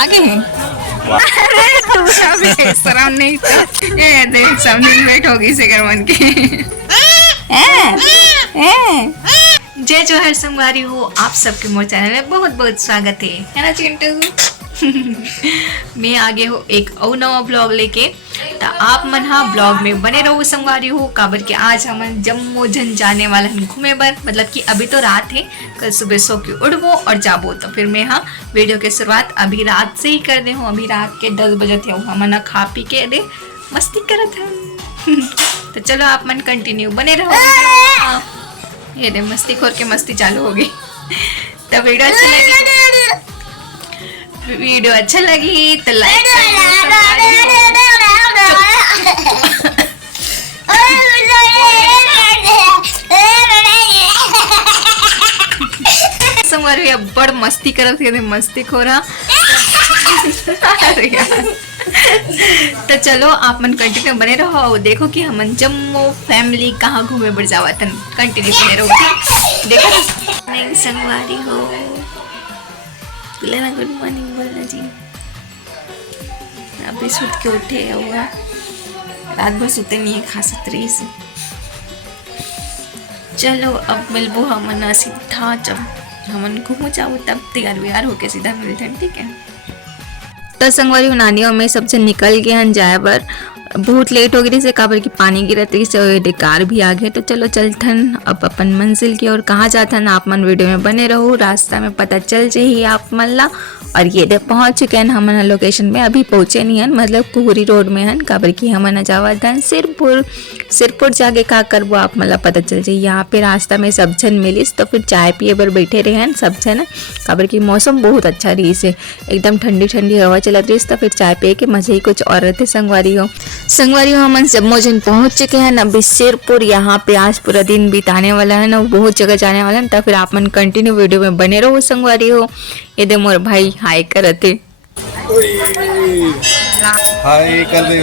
आगे हैं। अरे तू अभी शर्म नहीं तो ये देख समझ बैठ होगी से कर मन के। जय जोहर संगवारी हो, आप सबके मोर चैनल में बहुत बहुत स्वागत है ना चिंटू। मैं आगे हो एक और नवा ब्लॉग लेके, तो आप मन हाँ ब्लॉग में बने रहो संगवारी हो। काबर के आज हम जम्मू जन जाने वाला हैं घूमे बर, मतलब कि अभी तो रात है, कल सुबह सो के उठबो और जाबो। तो फिर मैं हाँ वीडियो की शुरुआत अभी रात से ही कर दे हूँ। अभी रात के 10 बजे थे, हम खा पी के दे मस्ती करत है। तो चलो आप मन कंटिन्यू बने रहो। ये दे मस्ती खोर के मस्ती चालू होगी। तो वीडियो अच्छा लगी तो लाइक संगवारी बड़ मस्ती करत है, मस्ती खोरा। तो चलो आप मन कंटिन्यू बने रहो और देखो कि हम जम्मू फैमिली कहाँ घूमे बढ़ जावा। कंटिन्यू बने रहो। देखो नहीं संगवारी हो, गुड मॉर्निंग बोलना जी। अभी सुत के उठे हुआ, रात भर सुते नहीं है, खा सकते से। चलो अब मिलबो हमन सीधा, जब हमन घूमो जाओ तब तैयार व्यार होके सीधा मिलते हैं, ठीक है। तो संगवारी नानियों में सबसे निकल गए हैं जाए पर, बहुत लेट हो गई से काबर की पानी गिरत रही, कार भी आ गए। तो चलो चलथन अब अपन मंजिल की और कहाँ जाथन आप मन वीडियो में बने रहो, रास्ता में पता चल जाए आप मन ला। और ये दे पहुँच चुके हैं हम लोकेशन में, अभी पहुँचे नहीं हैं, मतलब कुहरी रोड में हैं। काबर की हम जावा था सिरपुर जाके का करबो आप मतलब पता चल जाए। यहाँ पे रास्ता में सब जन मिलिस, तो फिर चाय पिए बर बैठे रहे हैं सब जन। काबर की मौसम बहुत अच्छा रही से, एकदम ठंडी ठंडी हवा चलत रही, तो फिर चाय पिए के मजे ही कुछ और रहते। संगवारी हो हम जम्मू जन पहुँच चुके हैं अभी सिरपुर। यहाँ पे आज पूरा दिन बिताने वाला है ना, बहुत जगह जाने वाला है। तो फिर आप मन कंटिन्यू वीडियो में बने रहो संगवारी हो। ये दे मोर भाई हाय करते, हाय कर दे,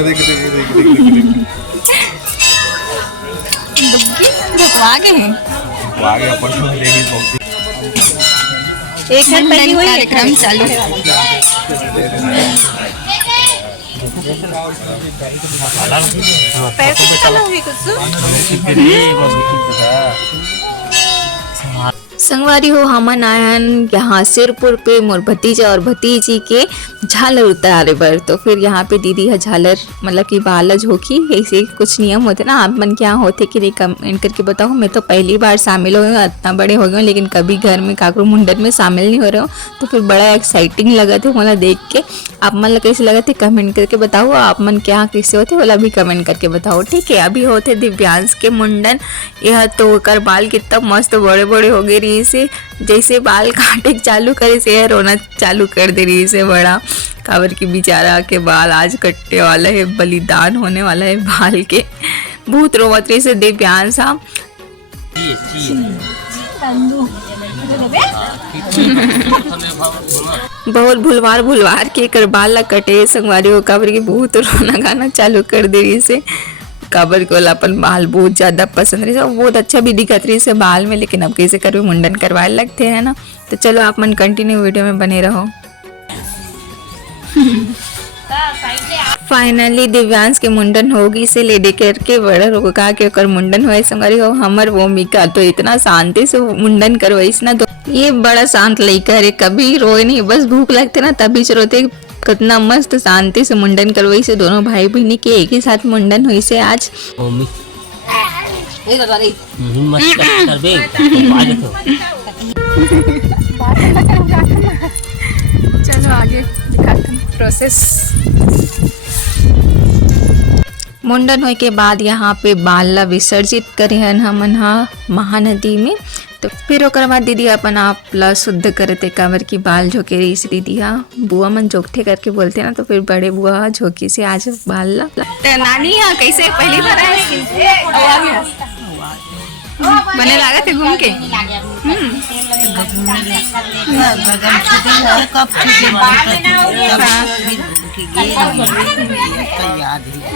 आगे हैं आगे अपन एक घर पहली हुई कार्यक्रम चालू है। पैसे चालू हुई कुछ संगवारी हो। हमन आयन यहाँ सिरपुर पे मोर भतीजा और भतीजी के झालर उतारे बर। तो फिर यहाँ पे दीदी है झालर मतलब कि बालज होगी, ऐसे कुछ नियम होते ना। आप मन क्या होते कि नहीं कमेंट करके बताओ। मैं तो पहली बार शामिल हो गई, इतना बड़े हो गए लेकिन कभी घर में काकरो मुंडन में शामिल नहीं हो रहे हो। तो फिर बड़ा एक्साइटिंग लगा थे मतलब देख के। आप मन कैसे लगा थे कमेंट करके बताओ। आप मन क्या कैसे होते वाला भी कमेंट करके बताओ, ठीक है। अभी होते दिव्यांश के मुंडन, यह तो कर बाल कितना मस्त बड़े बड़े हो गए रही से, जैसे बाल काटे चालू करे से रोना चालू कर दे रही से बड़ा। काबर की बेचारा के बाल आज कटने वाला है, बलिदान होने वाला है बाल के। बहुत रोवत रही से दिव्यांश। बहुत भुलवार के कर बाल ला कटे संगवारी हो। काबर की बहुत रोना गाना चालू कर दे रही से। काबर को अपन बाल बहुत ज्यादा पसंद रही, बहुत अच्छा भी दिखत रही से बाल में। लेकिन अब कैसे करवे मुंडन करवाए लगते हैं ना। तो चलो आप मन कंटिन्यू वीडियो में बने रहो। फाइनली दिव्यांश के मुंडन होगी से लेडी करके बड़ा रोको कहा कि ओकर मुंडन हुए संगवारी हो। हमर वो मिका तो इतना शांति से मुंडन करवाइस ना, तो ये बड़ा शांत लड़का है, कभी रोए नहीं, बस भूख लगते ना तभी रोते। कितना मस्त शांति से मुंडन करवाई से दोनों भाई बहन के एक ही साथ मुंडन हुई से आज। चलो आगे दिखाते हैं प्रोसेस। मुंडन होने के बाद यहाँ पे बाल ला विसर्जित करे हन हमन महानदी में। तो फिर ओकर बाद दीदी अपन आप ला शुद्ध करते। काबर की बाल झोंके रही से दीदी बुआ मन झोंकते करके बोलते ना। तो फिर बड़े बुआ झोंकी से आज बाल ला। तो नानी कैसे पहली बार आए बने लगा थे घूम के।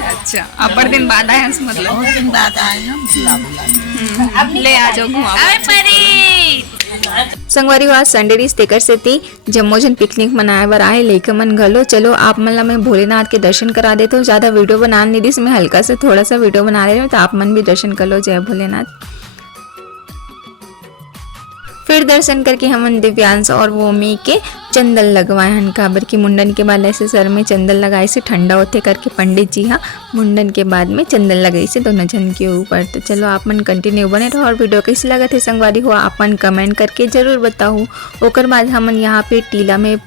अच्छा अपर दिन बाद आए हैं मतलब, बहुत दिन बाद आए हैं। ले आ जाओ घुमा। संगवारी आज संडे रीस तेकर से ती जम्मो जन पिकनिक मनाए बर आए लेके मन घलो चलो आप मन ला मैं भोलेनाथ के दर्शन करा देता हूँ। ज़्यादा वीडियो बना नहीं दी, मैं हल्का से थोड़ा सा वीडियो बना रही हूँ तो आप मन भी दर्शन कर लो। जय भोलेनाथ। फिर दर्शन करके हम दिव्यांश और वो मी के चंदन लगवाए हन काबर की मुंडन के बाद ऐसे सर में चंदन लगाए से ठंडा होते करके पंडित जी हाँ मुंडन के बाद में चंदन लगाई से दोनों जन के ऊपर। तो चलो आप मन कंटिन्यू बने रहो और वीडियो कैसे लगा थे संगवारी हो आप मन कमेंट करके जरूर बताओ। ओकर बाद हमन यहाँ पे टीला में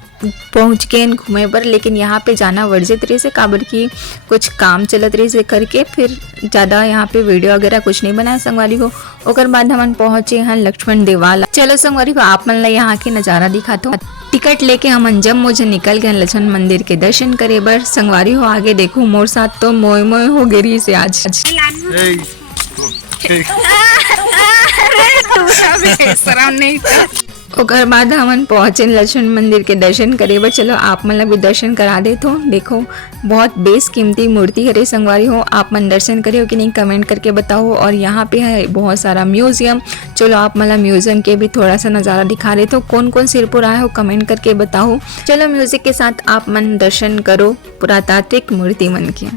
पहुँच गए घूमे पर, लेकिन यहाँ पे जाना वर्जित रही से काबर की कुछ काम चलत रही से करके फिर ज़्यादा यहाँ पे वीडियो वगैरह कुछ नहीं बनाया संगवारी हो। ओकर बाद हमन पहुँचे हैं लक्ष्मण देवाला। चलो संगवारी हो आप मन ला यहाँ के नज़ारा दिखा तो टिकट लेके हम जब मुझे निकल गए लक्ष्मण मंदिर के दर्शन करे बर। संगवारी हो आगे देखो मोर साथ तो मोय मोय हो गई रही से आज। ओकर बाद हमन पहुंचे लक्ष्मण मंदिर के दर्शन करे बर। चलो आप मन ला भी दर्शन करा दे तो देखो बहुत बेसकीमती मूर्ति हरे संगवारी हो। आप मन दर्शन करे हो कि नहीं कमेंट करके बताओ। और यहाँ पे है बहुत सारा म्यूजियम। चलो आप मन ला म्यूजियम के भी थोड़ा सा नज़ारा दिखा रहे तो कौन कौन सिरपुर आए हो कमेंट करके बताओ। चलो म्यूजिक के साथ आप मन दर्शन करो पुरातात्विक मूर्ति मन के।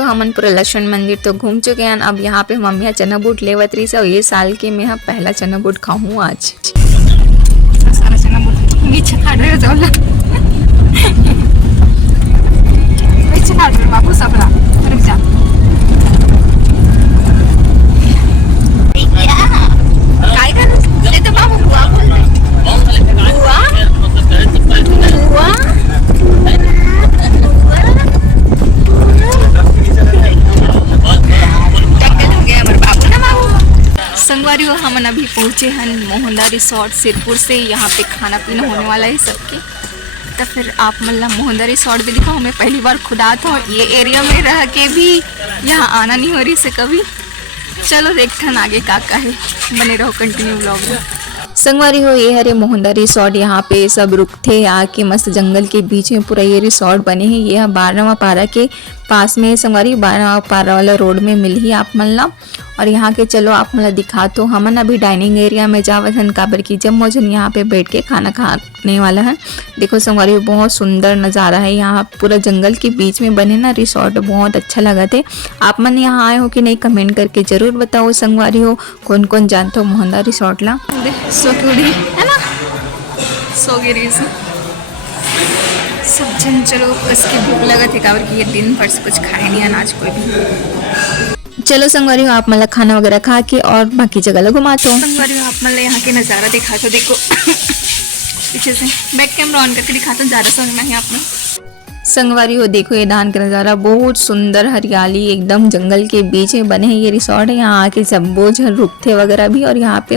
हमन पूरा लक्ष्मण मंदिर तो घूम चुके हैं। अब यहाँ पे मम्मी चना बूट लेवत रही से ये साल के मैं पहला चना बूट खाऊं आज। सारा चना बूट नीचे काट रहे हो नीचे काट रहे बाबू सबला रुक जा। काय कर ले तो बाबू बुआ बोल रहे बुआ बुआ संगवारी हो हमन अभी पहुँचे हैं मोहंदा रिसोर्ट सिरपुर से। यहाँ पे खाना पीना होने वाला है सबके। तो फिर आप मतलब मोहंदा रिसोर्ट भी दिखाओ। मैं पहली बार खुद आता हूँ ये एरिया में रह के भी यहाँ आना नहीं हो रही से कभी। चलो देखते हैं आगे का है, बने रहो कंटिन्यू व्लॉग में। संगवारी हो ये हरे मोहंदा रिसोर्ट। यहाँ पे सब रुकते आके मस्त जंगल के बीच में पूरा ये रिसोर्ट बने हैं। ये 12वां पारा के पास में संगवारी 12वां पारा वाला रोड में मिल ही आप मल्ला। और यहाँ के चलो आप मतलब दिखा तो हमन अभी डाइनिंग एरिया में जावत हन काबर की जब मोजन यहाँ पे बैठ के खाना खाने वाला है। देखो संगवारी बहुत सुंदर नज़ारा है। यहाँ पूरा जंगल के बीच में बने ना रिसोर्ट बहुत अच्छा लगा थे। आप मन यहाँ आए हो कि नहीं कमेंट करके जरूर बताओ संगवारी हो कौन कौन जानते हो मोहंदा रिसोर्ट ला। सो क्यूडी है ना सो गिरी सब जन। चलो उसकी भूख लगा थे काबर की ये दिन भर से कुछ खाए नहीं अनाज कोई भी। चलो संगवारी हो आप मतलब खाना वगैरह खा के और बाकी जगह ला घुमाते हो। संगवारी हो आप मतलब यहाँ के नज़ारा दिखा तो देखो पीछे से बैक कैमरा ऑन करके दिखाता हूँ ज़्यादा समझ में आप में। संगवारी हो देखो ये धान का नज़ारा बहुत सुंदर हरियाली एकदम जंगल के बीच में बने हैं ये रिसोर्ट है। यहाँ आके सब बोझ रुकते वगैरह भी और यहाँ पे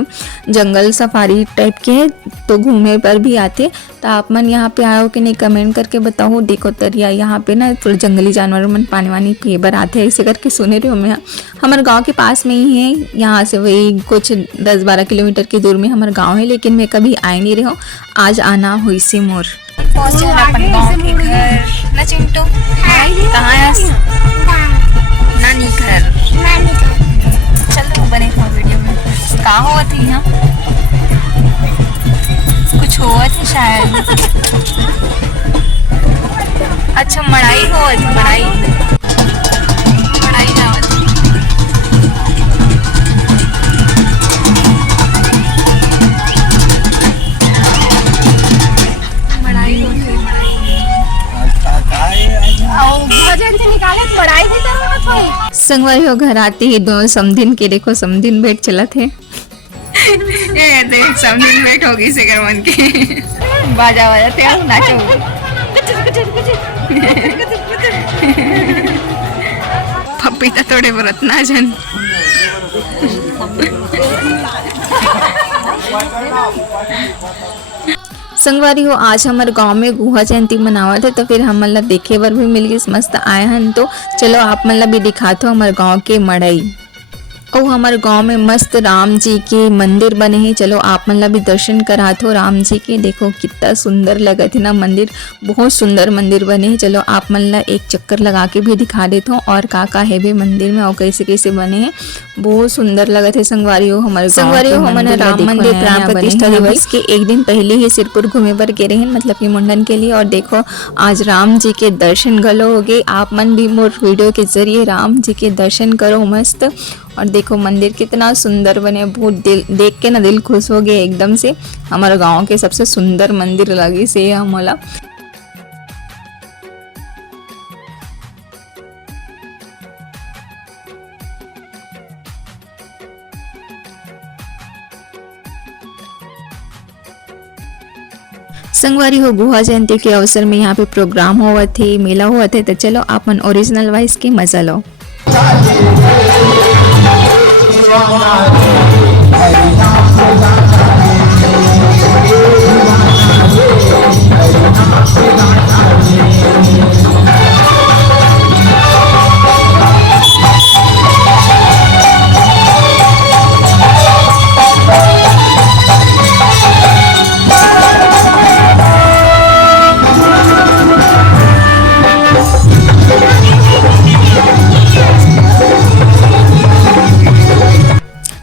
जंगल सफारी टाइप के है तो घूमने पर भी आते। तो आप मन यहाँ पे आए हो कि नहीं कमेंट करके बताओ। देखो तरिया यहाँ पे ना थोड़े जंगली जानवर मन पानी वानी पिए बर आते हैं ऐसे करके सुने रहे हो। मैं हमारे गाँव के पास में ही है। यहाँ से वही कुछ 10-12 किलोमीटर की दूर में हमारा गाँव है लेकिन मैं कभी आए नहीं रही हूँ। आज आना हुई सी मोर। पहुंचे अपन गाँव के घर ना चिंटू कहाँ है नानी घर। चलो बने था वीडियो में कहाँ हुआ थी यहाँ कुछ हुआ था शायद। अच्छा मड़ाई हुआ थी मड़ाई जावा थी। संगवारी हो घर आते ही दोनों समधिन के देखो समधिन बैठ चला थे ये देख समधिन बैठ होगी से कर मन के बाजा थे नाचो। पपीता थोड़े बरत ना जन संगवारी हो आज हमारे गांव में गुहा जयंती मनावत है तो फिर हम मतलब देखे बर भी मिल गई मस्त आए हैं। तो चलो आप मतलब भी दिखाते हो हमारे गांव के मड़ई और हमारे गांव में मस्त राम जी के मंदिर बने हैं। चलो आप मतलब भी दर्शन कराते हो राम जी के। देखो कितना सुंदर लगा थे ना मंदिर, बहुत सुंदर मंदिर बने हैं। चलो आप मतलब एक चक्कर लगा के भी दिखा देते हो और का है भी मंदिर में और कैसे कैसे बने हैं, बहुत सुंदर लगा थे। संगवारी हो हमारे संगवारी हो हमारे राम मंदिर प्राण प्रतिष्ठा दिवस के एक दिन पहले ही सिरपुर घूमे पर गए हैं, मतलब कि मुंडन के लिए। और देखो आज राम जी के दर्शन गलो हो गए। आप मन भी मोर वीडियो के जरिए राम जी के दर्शन करो मस्त। और देखो मंदिर कितना सुंदर बने, बहुत दिल देख के ना दिल खुश हो गया एकदम से। हमारे गांव के सबसे सुंदर मंदिर लगी से हमला। संगवारी हो गुहा जयंती के अवसर में यहाँ पे प्रोग्राम हुआ थे, मेला हुआ थे। तो चलो अपन ओरिजिनल वॉइस के मजा लो।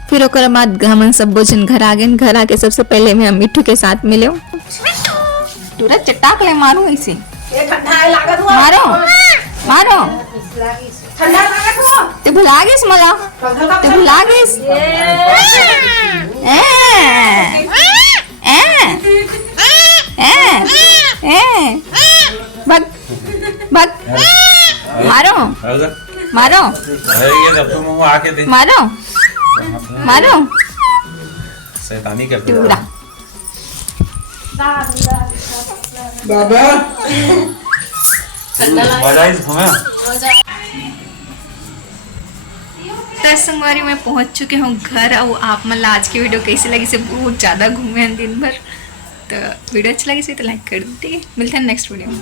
फिर ओकर बाद हम सब भोजन घर आ गए। घर आके सबसे पहले मैं मिट्टू के साथ मिले। पूरा चटाक ले मारू ऐसे, मारो मारो ते भुला गेस मला, ते भुला गेस बग बग मारो मारो मारो मारो शैतानी करते टूरा। बाबा संगवारी में पहुंच चुके हूँ घर। और आप मतलब आज की वीडियो कैसी लगी से बहुत ज़्यादा घूमे हैं दिन भर। तो वीडियो अच्छी लगी से तो लाइक कर दो, ठीक है। मिलते हैं नेक्स्ट वीडियो में।